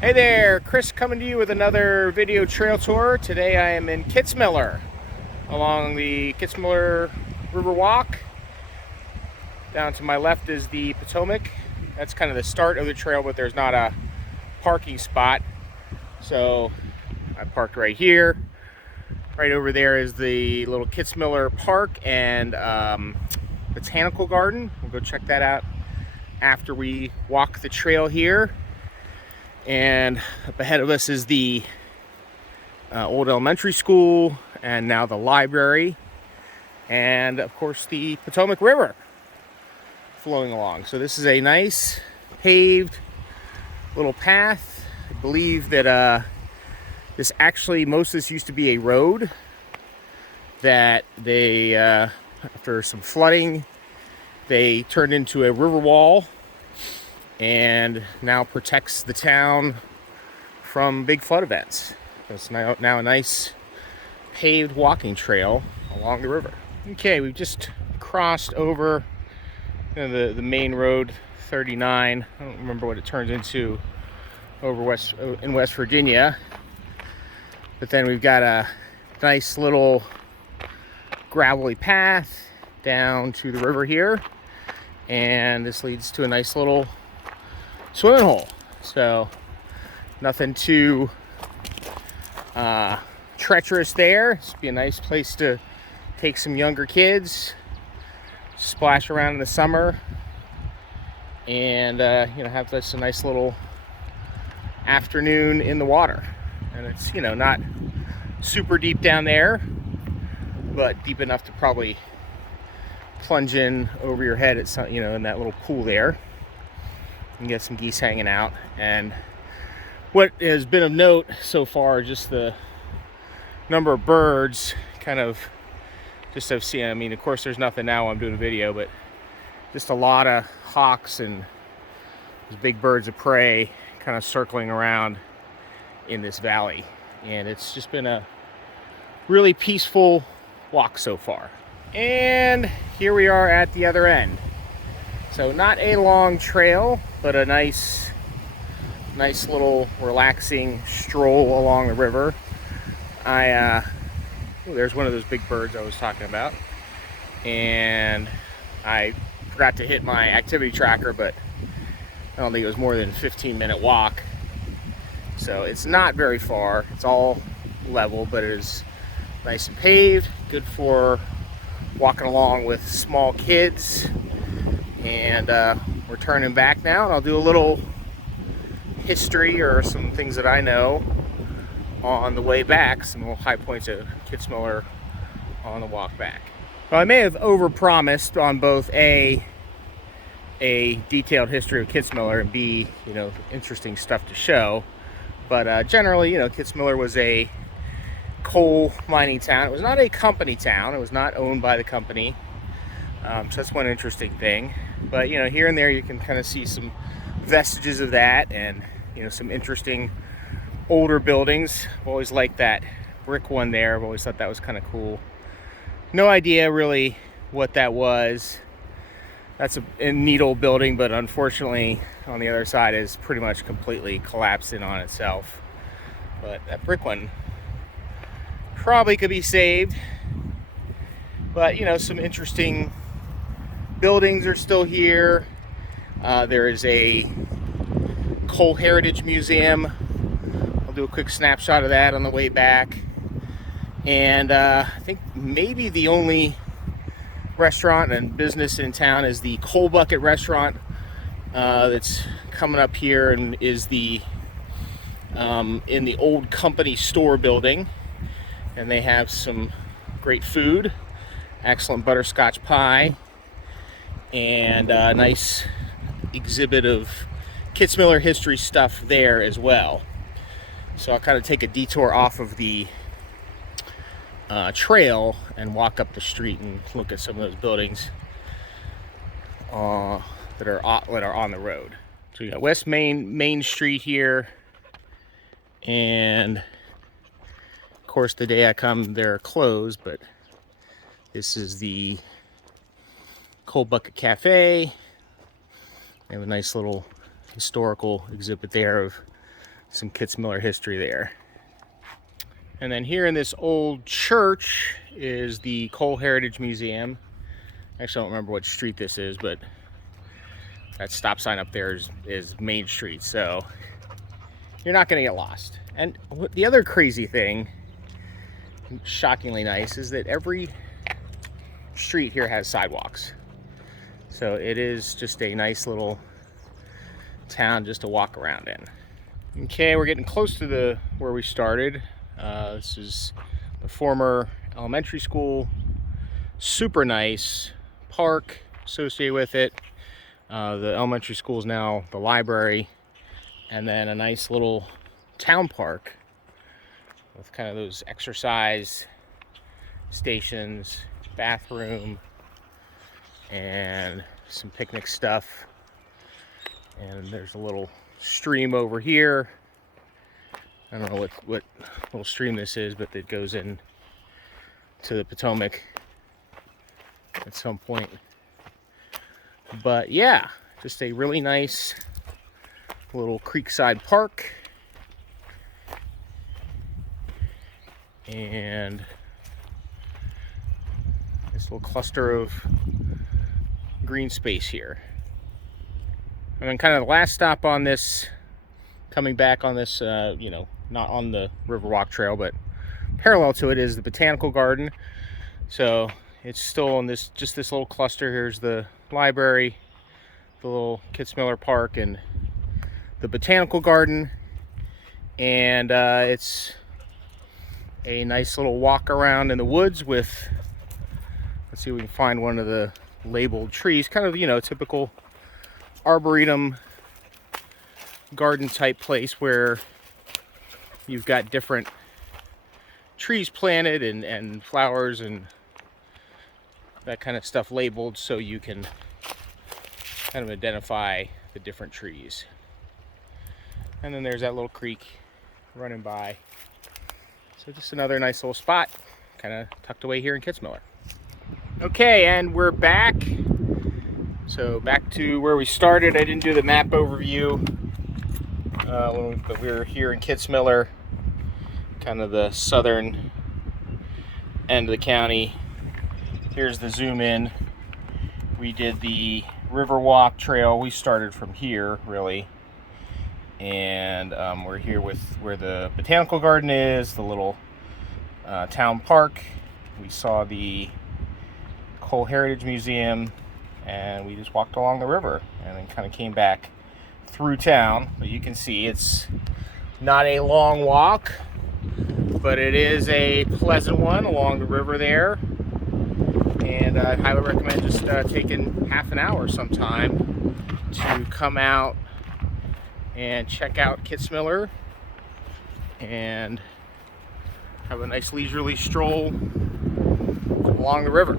Hey there, Chris coming to you with another video trail tour. Today I am in Kitzmiller along the Kitzmiller River Walk. Down to my left is the Potomac. That's kind of the start of the trail, but there's not a parking spot. So I parked right here. Right over there is the little Kitzmiller Park and Botanical Garden. We'll go check that out after we walk the trail here. And up ahead of us is the old elementary school, and now the library, and of course the Potomac River flowing along. So this is a nice paved little path. I believe that this actually, most of this used to be a road that they, after some flooding, they turned into a river wall and now protects the town from big flood events. It's now a nice paved walking trail along the river. Okay, we've just crossed over the main road 39. I don't remember what it turns into over in West Virginia. But then we've got a nice little gravelly path down to the river here. And this leads to a nice little swimming hole. So nothing too treacherous there. This would be a nice place to take some younger kids, splash around in the summer, and have this a nice little afternoon in the water. And it's not super deep down there, but deep enough to probably plunge in over your head at some, in that little pool there, and get some geese hanging out. And what has been of note so far, just the number of birds, kind of just I've seen. I mean, of course, there's nothing now while I'm doing a video, but just a lot of hawks and these big birds of prey kind of circling around in this valley. And it's just been a really peaceful walk so far. And here we are at the other end. So not a long trail, but a nice little relaxing stroll along the river. There's one of those big birds I was talking about, and I forgot to hit my activity tracker, but I don't think it was more than a 15-minute walk. So it's not very far. It's all level, but it is nice and paved, good for walking along with small kids. And we're turning back now, and I'll do a little history or some things that I know on the way back, some little high points of Kitzmiller on the walk back. Well, I may have overpromised on both a detailed history of Kitzmiller and B, interesting stuff to show. But generally, Kitzmiller was a coal mining town. It was not a company town. It was not owned by the company. So that's one interesting thing. But here and there you can kind of see some vestiges of that, and some interesting older buildings. I've always liked that brick one there. I've always thought that was kind of cool. No idea really what that was. That's a neat old building, but unfortunately on the other side is pretty much completely collapsed in on itself. But that brick one probably could be saved. But some interesting buildings are still here. There is a Coal Heritage Museum. I'll do a quick snapshot of that on the way back. And I think maybe the only restaurant and business in town is the Coal Bucket Restaurant that's coming up here, and is the in the old company store building. And they have some great food, excellent butterscotch pie, and a nice exhibit of Kitzmiller history stuff there as well. So I'll kind of take a detour off of the trail and walk up the street and look at some of those buildings that are on the road. So you got West Main Street here, and of course the day I come they're closed, but this is the Coal Bucket Cafe. They have a nice little historical exhibit there of some Kitzmiller history there. And then here in this old church is the Coal Heritage Museum. Actually, I don't remember what street this is, but that stop sign up there is Main Street, so you're not going to get lost. And the other crazy thing, shockingly nice, is that every street here has sidewalks. So it is just a nice little town just to walk around in. Okay, we're getting close to where we started. This is the former elementary school. Super nice park associated with it. The elementary school is now the library, and then a nice little town park with kind of those exercise stations, bathroom, and some picnic stuff. And there's a little stream over here. I don't know what little stream this is, but it goes in to the Potomac at some point. But yeah, just a really nice little creekside park. And this little cluster of green space here. And then kind of the last stop on this, coming back on this, not on the Riverwalk Trail, but parallel to it, is the Botanical Garden. So it's still in this little cluster. Here's the library, the little Kitzmiller Park, and the Botanical Garden. And it's a nice little walk around in the woods with, let's see if we can find one of the labeled trees. Kind of, typical arboretum garden type place where you've got different trees planted and flowers and that kind of stuff labeled, so you can kind of identify the different trees. And then there's that little creek running by. So just another nice little spot, kind of tucked away here in Kitzmiller. Okay, and we're back. So back to where we started. I didn't do the map overview, but we were here in Kitzmiller, kind of the southern end of the county. Here's the zoom in. We did the Riverwalk Trail. We started from here, really. And we're here with where the Botanical Garden is, the little town park. We saw the Coal Heritage Museum, and we just walked along the river and then kind of came back through town. But you can see it's not a long walk, but it is a pleasant one along the river there. And I highly recommend just taking half an hour sometime to come out and check out Kitzmiller and have a nice leisurely stroll along the river.